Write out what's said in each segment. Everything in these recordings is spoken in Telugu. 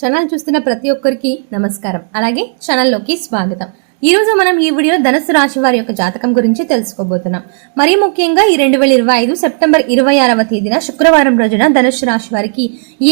ఛానల్ చూస్తున్న ప్రతి ఒక్కరికి నమస్కారం. అలాగే ఛానల్లోకి స్వాగతం. ఈ రోజు మనం ఈ వీడియోలో ధనుసు రాశి వారి యొక్క జాతకం గురించి తెలుసుకోబోతున్నాం. మరీ ముఖ్యంగా ఈ రెండు వేల ఇరవై ఐదు సెప్టెంబర్ ఇరవై ఆరవ తేదీన శుక్రవారం రోజున ధనుసు రాశి వారికి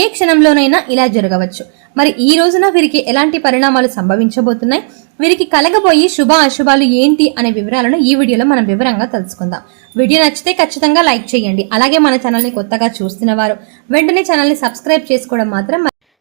ఏ క్షణంలోనైనా ఇలా జరగవచ్చు. మరి ఈ రోజున వీరికి ఎలాంటి పరిణామాలు సంభవించబోతున్నాయి? వీరికి కలగబోయి శుభ అశుభాలు ఏంటి అనే వివరాలను ఈ వీడియోలో మనం వివరంగా తెలుసుకుందాం. వీడియో నచ్చితే ఖచ్చితంగా లైక్ చేయండి. అలాగే మన ఛానల్ని కొత్తగా చూస్తున్న వారు వెంటనే ఛానల్ని సబ్స్క్రైబ్ చేసుకోవడం మాత్రం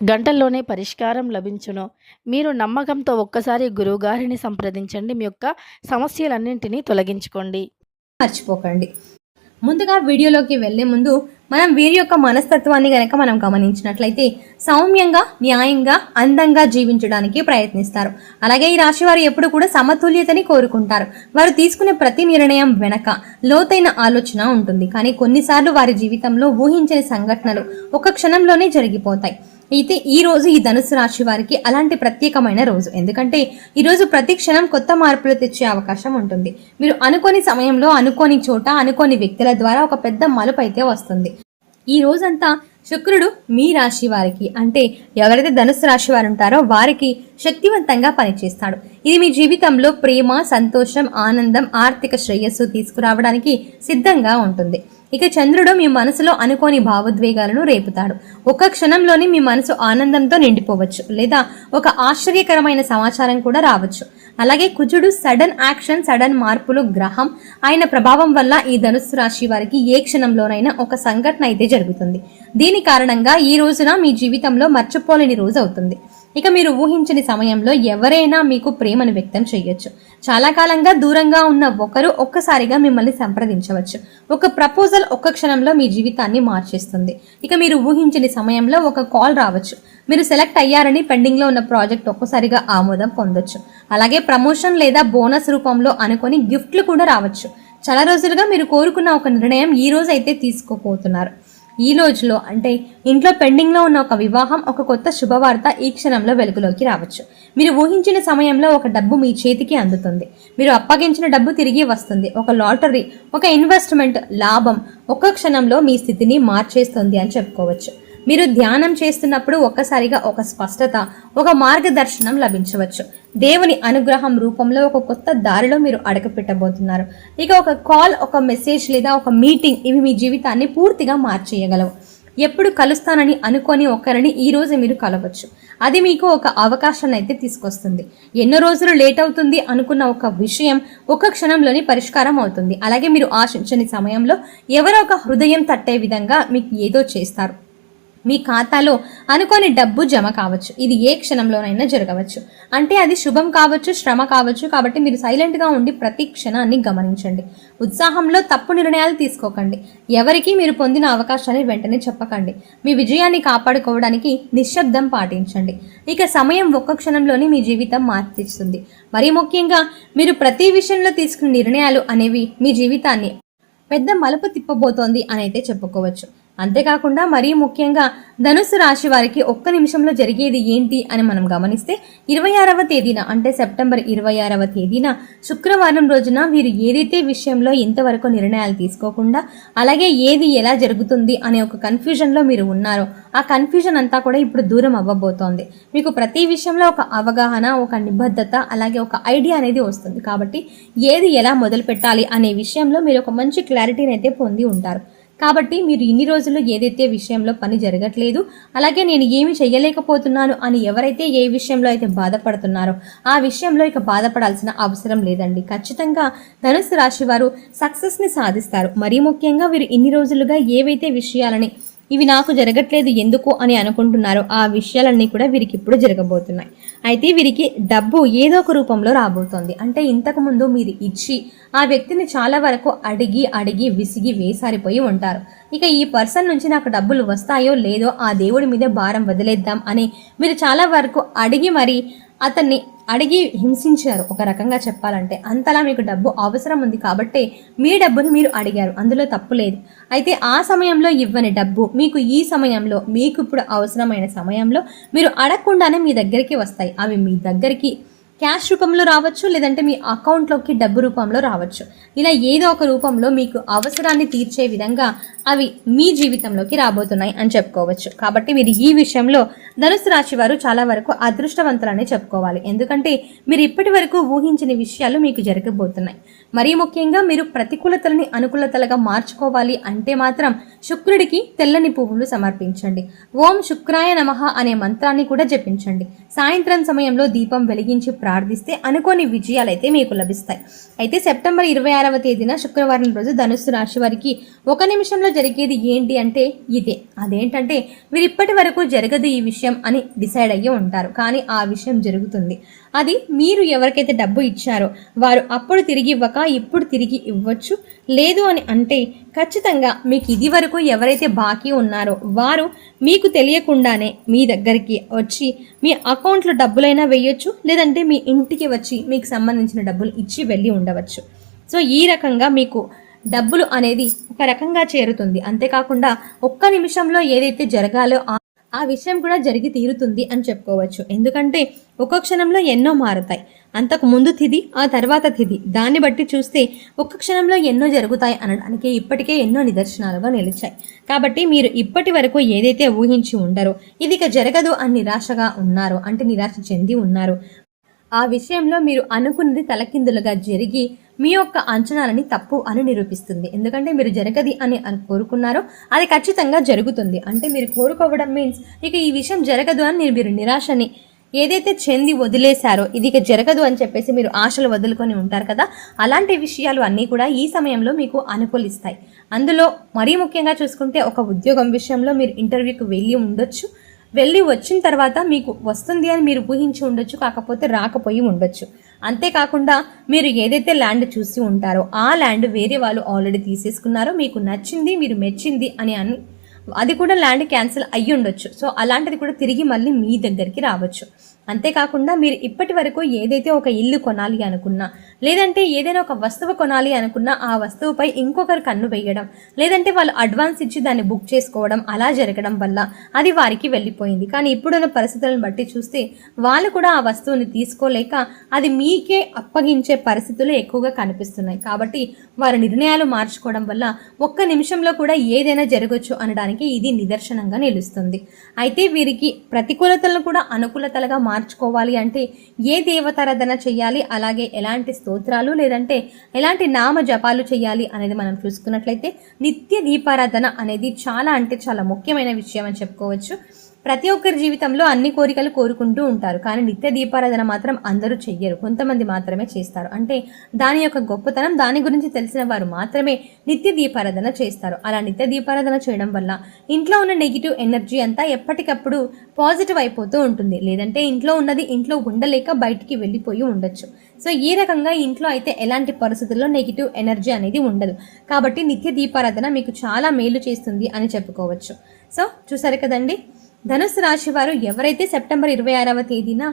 గంటల్లోనే పరిష్కారం లభించును. మీరు నమ్మకంతో ఒక్కసారి గురువుగారిని సంప్రదించండి. మీ యొక్క సమస్యలన్నింటినీ తొలగించుకోండి. మర్చిపోకండి. ముందుగా వీడియోలోకి వెళ్ళే ముందు మనం వీరి యొక్క మనస్తత్వాన్ని గనక మనం గమనించినట్లయితే సౌమ్యంగా న్యాయంగా అందంగా జీవించడానికి ప్రయత్నిస్తారు. అలాగే ఈ రాశి వారు ఎప్పుడు కూడా సమతుల్యతని కోరుకుంటారు. వారు తీసుకునే ప్రతి నిర్ణయం వెనక లోతైన ఆలోచన ఉంటుంది. కానీ కొన్నిసార్లు వారి జీవితంలో ఊహించని సంఘటనలు ఒక క్షణంలోనే జరిగిపోతాయి. అయితే ఈ రోజు ఈ ధనుసు రాశి వారికి అలాంటి ప్రత్యేకమైన రోజు. ఎందుకంటే ఈరోజు ప్రతి క్షణం కొత్త మార్పులు తెచ్చే అవకాశం ఉంటుంది. మీరు అనుకోని సమయంలో అనుకోని చోట అనుకోని వ్యక్తుల ద్వారా ఒక పెద్ద మలుపు అయితే వస్తుంది. ఈ రోజంతా శుక్రుడు మీ రాశి వారికి అంటే ఎవరైతే ధనుసు రాశి వారు ఉంటారో వారికి శక్తివంతంగా పనిచేస్తాడు. ఇది మీ జీవితంలో ప్రేమ సంతోషం ఆనందం ఆర్థిక శ్రేయస్సు తీసుకురావడానికి సిద్ధంగా ఉంటుంది. ఇక చంద్రుడు మీ మనసులో అనుకోని భావోద్వేగాలను రేపుతాడు. ఒక క్షణంలోనే మీ మనసు ఆనందంతో నిండిపోవచ్చు లేదా ఒక ఆశ్చర్యకరమైన సమాచారం కూడా రావచ్చు. అలాగే కుజుడు సడన్ యాక్షన్ సడన్ మార్పులు గ్రహం ఆయన ప్రభావం వల్ల ఈ ధనుస్సు రాశి వారికి ఏ క్షణంలోనైనా ఒక సంఘటన అయితే జరుగుతుంది. దీని కారణంగా ఈ రోజున మీ జీవితంలో మర్చిపోలేని రోజు అవుతుంది. ఇక మీరు ఊహించని సమయంలో ఎవరైనా మీకు ప్రేమను వ్యక్తం చేయొచ్చు. చాలా కాలంగా దూరంగా ఉన్న ఒకరు ఒక్కసారిగా మిమ్మల్ని సంప్రదించవచ్చు. ఒక ప్రపోజల్ ఒక్క క్షణంలో మీ జీవితాన్ని మార్చేస్తుంది. ఇక మీరు ఊహించని సమయంలో ఒక కాల్ రావచ్చు. మీరు సెలెక్ట్ అయ్యారని పెండింగ్లో ఉన్న ప్రాజెక్ట్ ఒక్కసారిగా ఆమోదం పొందొచ్చు. అలాగే ప్రమోషన్ లేదా బోనస్ రూపంలో అనుకొని గిఫ్ట్లు కూడా రావచ్చు. చాలా రోజులుగా మీరు కోరుకున్న ఒక నిర్ణయం ఈ రోజు అయితే తీసుకోపోతున్నారు. ఈ రోజులో అంటే ఇంట్లో పెండింగ్లో ఉన్న ఒక వివాహం ఒక కొత్త శుభవార్త ఈ క్షణంలో వెలుగులోకి రావచ్చు. మీరు ఊహించిన సమయంలో ఒక డబ్బు మీ చేతికి అందుతుంది. మీరు అప్పగించిన డబ్బు తిరిగి వస్తుంది. ఒక లాటరీ ఒక ఇన్వెస్ట్మెంట్ లాభం ఒక్క క్షణంలో మీ స్థితిని మార్చేస్తుంది అని చెప్పుకోవచ్చు. మీరు ధ్యానం చేస్తున్నప్పుడు ఒక్కసారిగా ఒక స్పష్టత ఒక మార్గదర్శనం లభించవచ్చు. దేవుని అనుగ్రహం రూపంలో ఒక కొత్త దారిలో మీరు అడగపెట్టబోతున్నారు. ఇక ఒక కాల్ ఒక మెసేజ్ లేదా ఒక మీటింగ్ ఇవి మీ జీవితాన్ని పూర్తిగా మార్చేయగలవు. ఎప్పుడు కలుస్తానని అనుకొని ఒకరిని ఈరోజు మీరు కలవచ్చు. అది మీకు ఒక అవకాశాన్ని అయితే తీసుకొస్తుంది. ఎన్నో రోజులు లేట్ అవుతుంది అనుకున్న ఒక విషయం ఒక క్షణంలోని పరిష్కారం అవుతుంది. అలాగే మీరు ఆశించని సమయంలో ఎవరో ఒక హృదయం తట్టే విధంగా మీకు ఏదో చేస్తారు. మీ ఖాతాలో అనుకోని డబ్బు జమ కావచ్చు. ఇది ఏ క్షణంలోనైనా జరగవచ్చు. అంటే అది శుభం కావచ్చు శ్రమ కావచ్చు కాబట్టి మీరు సైలెంట్గా ఉండి ప్రతి క్షణాన్ని గమనించండి. ఉత్సాహంలో తప్పు నిర్ణయాలు తీసుకోకండి. ఎవరికీ మీరు పొందిన అవకాశాన్ని వెంటనే చెప్పకండి. మీ విజయాన్ని కాపాడుకోవడానికి నిశ్శబ్దం పాటించండి. ఇక సమయం ఒక్క క్షణంలోనే మీ జీవితం మార్చిస్తుంది మరీ ముఖ్యంగా మీరు ప్రతి విషయంలో తీసుకునే నిర్ణయాలు అనేవి మీ జీవితాన్ని పెద్ద మలుపు తిప్పబోతోంది అని అయితే చెప్పుకోవచ్చు. అంతేకాకుండా మరీ ముఖ్యంగా ధనుస్సు రాశి వారికి ఒక్క నిమిషంలో జరిగేది ఏంటి అని మనం గమనిస్తే ఇరవై ఆరవ తేదీన అంటే సెప్టెంబర్ ఇరవై ఆరవ తేదీన శుక్రవారం రోజున వీరు ఏదైతే విషయంలో ఇంతవరకు నిర్ణయాలు తీసుకోకుండా అలాగే ఏది ఎలా జరుగుతుంది అనే ఒక కన్ఫ్యూజన్లో మీరు ఉన్నారో ఆ కన్ఫ్యూజన్ అంతా కూడా ఇప్పుడు దూరం అవ్వబోతోంది. మీకు ప్రతి విషయంలో ఒక అవగాహన ఒక నిబద్ధత అలాగే ఒక ఐడియా అనేది వస్తుంది. కాబట్టి ఏది ఎలా మొదలు పెట్టాలి అనే విషయంలో మీరు ఒక మంచి క్లారిటీని అయితే పొంది ఉంటారు. కాబట్టి మీరు ఇన్ని రోజులు ఏదైతే విషయంలో పని జరగట్లేదు అలాగే నేను ఏమి చేయలేకపోతున్నాను అని ఎవరైతే ఏ విషయంలో అయితే బాధపడుతున్నారో ఆ విషయంలో ఇక బాధపడాల్సిన అవసరం లేదండి. ఖచ్చితంగా ధనుసు రాశి వారు సక్సెస్ని సాధిస్తారు. మరీ ముఖ్యంగా వీరు ఇన్ని రోజులుగా ఏవైతే విషయాలని ఇవి నాకు జరగట్లేదు ఎందుకు అని అనుకుంటున్నారో ఆ విషయాలన్నీ కూడా వీరికి ఇప్పుడు జరగబోతున్నాయి. అయితే వీరికి డబ్బు ఏదో ఒక రూపంలో రాబోతోంది. అంటే ఇంతకుముందు మీరు ఇచ్చి ఆ వ్యక్తిని చాలా వరకు అడిగి అడిగి విసిగి వేసారిపోయి ఉంటారు. ఇక ఈ పర్సన్ నుంచి నాకు డబ్బులు వస్తాయో లేదో ఆ దేవుడి మీద భారం వదిలేద్దాం అని మీరు చాలా వరకు అడిగి మరి అతన్ని అడిగి హింసించారు. ఒక రకంగా చెప్పాలంటే అంతలా మీకు డబ్బు అవసరం ఉంది కాబట్టి మీ డబ్బును మీరు అడిగారు. అందులో తప్పు లేదు. అయితే ఆ సమయంలో ఇవ్వని డబ్బు మీకు ఈ సమయంలో మీకు ఇప్పుడు అవసరమైన సమయంలో మీరు అడగకుండానే మీ దగ్గరికి వస్తాయి. అవి మీ దగ్గరికి క్యాష్ రూపంలో రావచ్చు లేదంటే మీ అకౌంట్లోకి డబ్బు రూపంలో రావచ్చు. ఇలా ఏదో ఒక రూపంలో మీకు అవసరాన్ని తీర్చే విధంగా అవి మీ జీవితంలోకి రాబోతున్నాయి అని చెప్పుకోవచ్చు. కాబట్టి మీరు ఈ విషయంలో ధనుసు రాశి వారు చాలా వరకు అదృష్టవంతులనే చెప్పుకోవాలి. ఎందుకంటే మీరు ఇప్పటి వరకు ఊహించిన విషయాలు మీకు జరగబోతున్నాయి. మరీ ముఖ్యంగా మీరు ప్రతికూలతలని అనుకూలతలుగా మార్చుకోవాలి అంటే మాత్రం శుక్రుడికి తెల్లని పువ్వులు సమర్పించండి. ఓం శుక్రాయ నమః అనే మంత్రాన్ని కూడా జపించండి. సాయంత్రం సమయంలో దీపం వెలిగించి ప్రార్థిస్తే అనుకోని విజయాలైతే మీకు లభిస్తాయి. అయితే సెప్టెంబర్ ఇరవై ఆరవ తేదీన శుక్రవారం రోజు ధనుస్సు రాశి వారికి ఒక నిమిషంలో జరిగేది ఏంటి అంటే ఇదే. అదేంటంటే మీరు ఇప్పటి వరకు జరగదు ఈ విషయం అని డిసైడ్ అయ్యి ఉంటారు. కానీ ఆ విషయం జరుగుతుంది. అది మీరు ఎవరికైతే డబ్బు ఇచ్చారో వారు అప్పుడు తిరిగి ఇవ్వక ఇప్పుడు తిరిగి ఇవ్వచ్చు. లేదు అని అంటే ఖచ్చితంగా మీకు ఇది వరకు ఎవరైతే బాకీ ఉన్నారో వారు మీకు తెలియకుండానే మీ దగ్గరికి వచ్చి మీ అకౌంట్లో డబ్బులైనా వేయొచ్చు లేదంటే మీ ఇంటికి వచ్చి మీకు సంబంధించిన డబ్బులు ఇచ్చి వెళ్ళి ఉండవచ్చు. సో ఈ రకంగా మీకు డబ్బులు అనేది ఒక రకంగా చేరుతుంది. అంతేకాకుండా ఒక్క నిమిషంలో ఏదైతే జరగాలో ఆ విషయం కూడా జరిగి తీరుతుంది అని చెప్పుకోవచ్చు. ఎందుకంటే ఒక్క క్షణంలో ఎన్నో మారుతాయి. అంతకు ముందు తిది ఆ తర్వాత తిది. దాన్ని బట్టి చూస్తే ఒక్క క్షణంలో ఎన్నో జరుగుతాయి అనడానికి ఇప్పటికే ఎన్నో నిదర్శనాలుగా నిలిచాయి. కాబట్టి మీరు ఇప్పటి వరకు ఏదైతే ఊహించి ఉండరో ఇది ఇక జరగదు అని నిరాశగా ఉన్నారో అంటే నిరాశ చెంది ఉన్నారు. ఆ విషయంలో మీరు అనుకున్నది తలకిందులుగా జరిగి మీ యొక్క అంచనాలని తప్పు అని నిరూపిస్తుంది. ఎందుకంటే మీరు జరగది అని అని కోరుకున్నారో అది ఖచ్చితంగా జరుగుతుంది. అంటే మీరు కోరుకోవడం మీన్స్ ఇక ఈ విషయం జరగదు అని మీరు నిరాశని ఏదైతే చెంది వదిలేశారో ఇది ఇక జరగదు అని చెప్పేసి మీరు ఆశలు వదులుకొని ఉంటారు కదా అలాంటి విషయాలు అన్నీ కూడా ఈ సమయంలో మీకు అనుకూలిస్తాయి. అందులో మరీ ముఖ్యంగా చూసుకుంటే ఒక ఉద్యోగం విషయంలో మీరు ఇంటర్వ్యూకి వెళ్ళి ఉండొచ్చు. వెళ్ళి వచ్చిన తర్వాత మీకు వస్తుంది అని మీరు ఊహించి ఉండొచ్చు కాకపోతే రాకపోయి ఉండొచ్చు. అంతేకాకుండా మీరు ఏదైతే ల్యాండ్ చూసి ఉంటారో ఆ ల్యాండ్ వేరే వాళ్ళు ఆల్రెడీ తీసేసుకున్నారో మీకు నచ్చింది మీరు మెచ్చింది అని అని అది కూడా ల్యాండ్ క్యాన్సిల్ అయ్యి ఉండొచ్చు. సో అలాంటిది కూడా తిరిగి మళ్ళీ మీ దగ్గరికి రావచ్చు. అంతేకాకుండా మీరు ఇప్పటి వరకు ఏదైతే ఒక ఇల్లు కొనాలి అనుకున్నా లేదంటే ఏదైనా ఒక వస్తువు కొనాలి అనుకున్న ఆ వస్తువుపై ఇంకొకరు కన్ను వేయడం లేదంటే వాళ్ళు అడ్వాన్స్ ఇచ్చి దాన్ని బుక్ చేసుకోవడం అలా జరగడం వల్ల అది వారికి వెళ్ళిపోయింది. కానీ ఇప్పుడున్న పరిస్థితులను బట్టి చూస్తే వాళ్ళు కూడా ఆ వస్తువుని తీసుకోలేక అది మీకే అప్పగించే పరిస్థితులు ఎక్కువగా కనిపిస్తున్నాయి. కాబట్టి వారి నిర్ణయాలు మార్చుకోవడం వల్ల ఒక్క నిమిషంలో కూడా ఏదైనా జరగచ్చు అనడానికి ఇది నిదర్శనంగా నిలుస్తుంది. అయితే వీరికి ప్రతికూలతలను కూడా అనుకూలతలుగా మార్చుకోవాలి అంటే ఏ దేవతారాధన చేయాలి అలాగే ఎలాంటి స్తోత్రాలు లేదంటే ఎలాంటి నామ జపాలు చేయాలి అనేది మనం చూసుకున్నట్లయితే నిత్య దీపారాధన అనేది చాలా అంటే చాలా ముఖ్యమైన విషయం అని చెప్పుకోవచ్చు. ప్రతి ఒక్కరి జీవితంలో అన్ని కోరికలు కోరుకుంటూ ఉంటారు. కానీ నిత్య దీపారాధన మాత్రం అందరూ చెయ్యరు. కొంతమంది మాత్రమే చేస్తారు. అంటే దాని యొక్క గొప్పతనం దాని గురించి తెలిసిన వారు మాత్రమే నిత్య దీపారాధన చేస్తారు. అలా నిత్య దీపారాధన చేయడం వల్ల ఇంట్లో ఉన్న నెగిటివ్ ఎనర్జీ అంతా ఎప్పటికప్పుడు పాజిటివ్ అయిపోతూ ఉంటుంది. లేదంటే ఇంట్లో ఉన్నది ఇంట్లో ఉండలేక బయటికి వెళ్ళిపోయి ఉండొచ్చు. సో ఈ రకంగా ఇంట్లో అయితే ఎలాంటి పరిస్థితుల్లో నెగిటివ్ ఎనర్జీ అనేది ఉండదు. కాబట్టి నిత్య దీపారాధన మీకు చాలా మేలు చేస్తుంది అని చెప్పుకోవచ్చు. సో చూసారు కదండి? ధనుసు రాశి వారు ఎవరైతే సెప్టెంబర్ ఇరవై ఆరవ తేదీన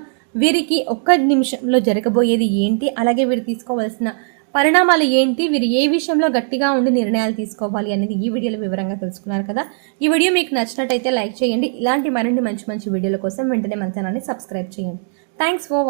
వీరికి ఒక్క నిమిషంలో జరగబోయేది ఏంటి? అలాగే వీరు తీసుకోవాల్సిన పరిణామాలు ఏంటి? వీరు ఏ విషయంలో గట్టిగా ఉండి నిర్ణయాలు తీసుకోవాలి అనేది ఈ వీడియోలో వివరంగా తెలుసుకున్నారు కదా. ఈ వీడియో మీకు నచ్చినట్టయితే లైక్ చేయండి. ఇలాంటి మరిన్ని మంచి మంచి వీడియోల కోసం వెంటనే మన ఛానల్ని సబ్స్క్రైబ్ చేయండి. Thanks for